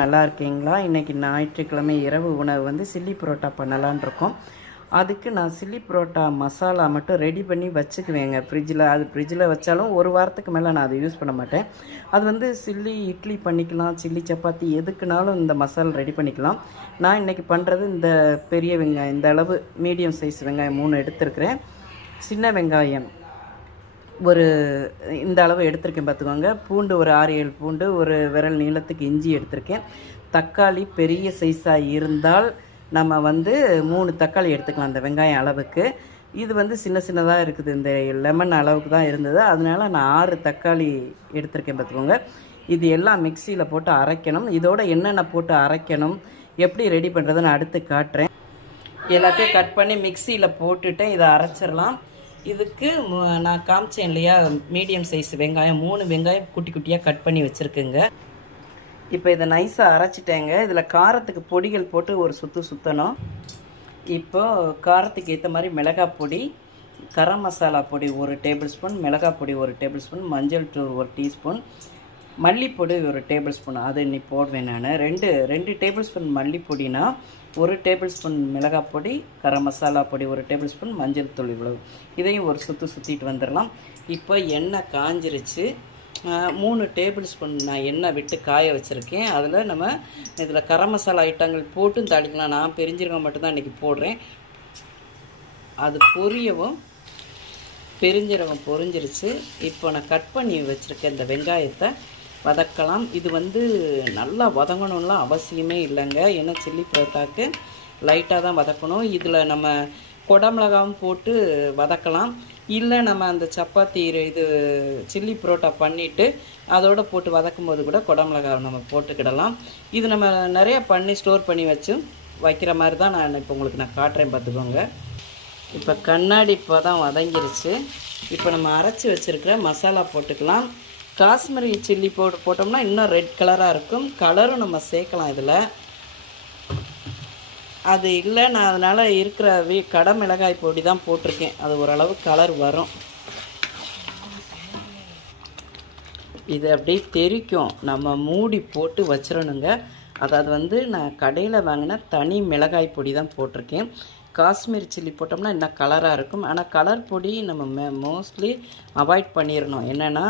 நல்லா இருக்கீங்களா? இன்றைக்கி ஞாயிற்றுக்கிழமை இரவு உணவு வந்து சில்லி புரோட்டா பண்ணலான் இருக்கோம். அதுக்கு நான் சில்லி புரோட்டா மசாலா மட்டும் ரெடி பண்ணி வச்சுக்குவேங்க ஃப்ரிட்ஜில். அது ஃப்ரிட்ஜில் வச்சாலும் ஒரு வாரத்துக்கு மேலே நான் அதை யூஸ் பண்ண மாட்டேன். அது வந்து சில்லி இட்லி பண்ணிக்கலாம், சில்லி சப்பாத்தி எதுக்குனாலும் இந்த மசாலா ரெடி பண்ணிக்கலாம். நான் இன்றைக்கி பண்ணுறது இந்த பெரிய வெங்காயம், இந்த அளவு மீடியம் சைஸ் வெங்காயம் 3 எடுத்துருக்கிறேன். சின்ன வெங்காயம் ஒரு இந்த அளவு எடுத்திருக்கேன் பார்த்துக்கோங்க. பூண்டு ஒரு 6-7 பூண்டு, ஒரு விரல் நீளத்துக்கு இஞ்சி எடுத்திருக்கேன். தக்காளி பெரிய சைஸாக இருந்தால் நம்ம வந்து 3 தக்காளி எடுத்துக்கலாம் அந்த வெங்காயம் அளவுக்கு. இது வந்து சின்ன சின்னதாக இருக்குது, இந்த லெமன் அளவுக்கு தான் இருந்தது, அதனால நான் 6 தக்காளி எடுத்திருக்கேன் பார்த்துக்கோங்க. இது எல்லாம் மிக்சியில் போட்டு அரைக்கணும். இதோட என்னென்ன போட்டு அரைக்கணும், எப்படி ரெடி பண்ணுறதை நான் அடுத்து காட்டுறேன். எல்லாத்தையும் கட் பண்ணி மிக்சியில் போட்டுட்டு இதை அரைச்சிடலாம். இதுக்கு நான் காமிச்சேன் இல்லையா, மீடியம் சைஸ் வெங்காயம் 3 வெங்காயம் குட்டி குட்டியாக கட் பண்ணி வச்சுருக்குங்க. இப்போ இதை நைஸாக அரைச்சிட்டேங்க. இதில் காரத்துக்கு பொடிகள் போட்டு ஒரு சுற்றணும். இப்போது காரத்துக்கு ஏற்ற மாதிரி மிளகாய் பொடி, கரம் மசாலா பொடி 1 டேபிள் ஸ்பூன், மிளகாய் பொடி 1 டேபிள் ஸ்பூன், மஞ்சள் தூள் 1 டீஸ்பூன், மல்லிப்பொடி 1 டேபிள் ஸ்பூன், அது இன்னைக்கு போடுவேன் நான். 2 டேபிள் ஸ்பூன் மல்லிப்பொடினா 1 டேபிள் ஸ்பூன் மிளகாய் பொடி, கரம் மசாலா பொடி 1 டேபிள் ஸ்பூன், மஞ்சள் தூள் இவ்வளவு. இதையும் ஒரு சுற்றிட்டு வந்துடலாம். இப்போ எண்ணெய் காஞ்சிருச்சு. 3 டேபிள் ஸ்பூன் நான் எண்ணெய் விட்டு காய வச்சுருக்கேன். அதில் நம்ம இதில் கரம் மசாலா ஐட்டங்கள் போட்டும் தாளிக்கலாம். நான் பெருஞ்சீரகம் மட்டும்தான் இன்றைக்கி போடுறேன். அது பொரியவும், பெருஞ்சீரகம் பொரிஞ்சிருச்சு. இப்போ நான் கட் பண்ணி வச்சுருக்கேன் இந்த வெங்காயத்தை வதக்கலாம். இது வந்து நல்லா வதங்கணும்லாம் அவசியமே இல்லைங்க. ஏன்னா சில்லி புரோட்டாக்கு லைட்டாக தான் வதக்கணும். இதில் நம்ம குடமிளகாவும் போட்டு வதக்கலாம். இல்லை நம்ம அந்த சப்பாத்தி இது சில்லி புரோட்டா பண்ணிவிட்டு அதோடு போட்டு வதக்கும் போது கூட குடமிளகாவை நம்ம போட்டுக்கிடலாம். இது நம்ம நிறையா பண்ணி ஸ்டோர் பண்ணி வச்சு வைக்கிற மாதிரி தான் நான் இப்போ உங்களுக்கு நான் காட்டுறேன் பார்த்துக்கோங்க. இப்போ கண்ணாடி பதம் வதங்கிருச்சு. இப்போ நம்ம அரைச்சி வச்சுருக்கிற மசாலா போட்டுக்கலாம். காஷ்மீரி சில்லி பவுடர் போட்டோம்னா இன்னும் ரெட் கலராக இருக்கும். கலரும் நம்ம சேர்க்கலாம் இதில். அது இல்லை, நான் அதனால் இருக்கிற கடை மிளகாய் பொடி தான் போட்டிருக்கேன். அது ஓரளவு கலர் வரும். இது அப்படியே தெரிக்கும், நம்ம மூடி போட்டு வச்சிடணுங்க. அதாவது வந்து நான் கடையில் வாங்கின தனி மிளகாய் பொடி தான் போட்டிருக்கேன். காஷ்மீர் சில்லி போட்டோம்னா இன்னும் கலராக இருக்கும். ஆனால் கலர் பொடி நம்ம மோஸ்ட்லி அவாய்ட் பண்ணிடணும். என்னென்னா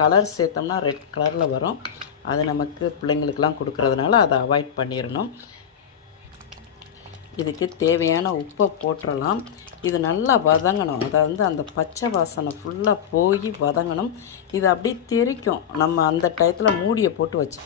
கலர் சேர்த்தோம்னா ரெட் கலரில் வரும். அது நமக்கு பிள்ளைங்களுக்கெலாம் கொடுக்குறதுனால அதை அவாய்ட் பண்ணிடணும். இதுக்கு தேவையான உப்பை போட்டுடலாம். இது நல்லா வதங்கணும். அதாவது அந்த பச்சை வாசனை ஃபுல்லாக போய் வதங்கணும். இது அப்படியே தெரிக்கும். நம்ம அந்த டயத்தில் மூடியை போட்டு வச்சு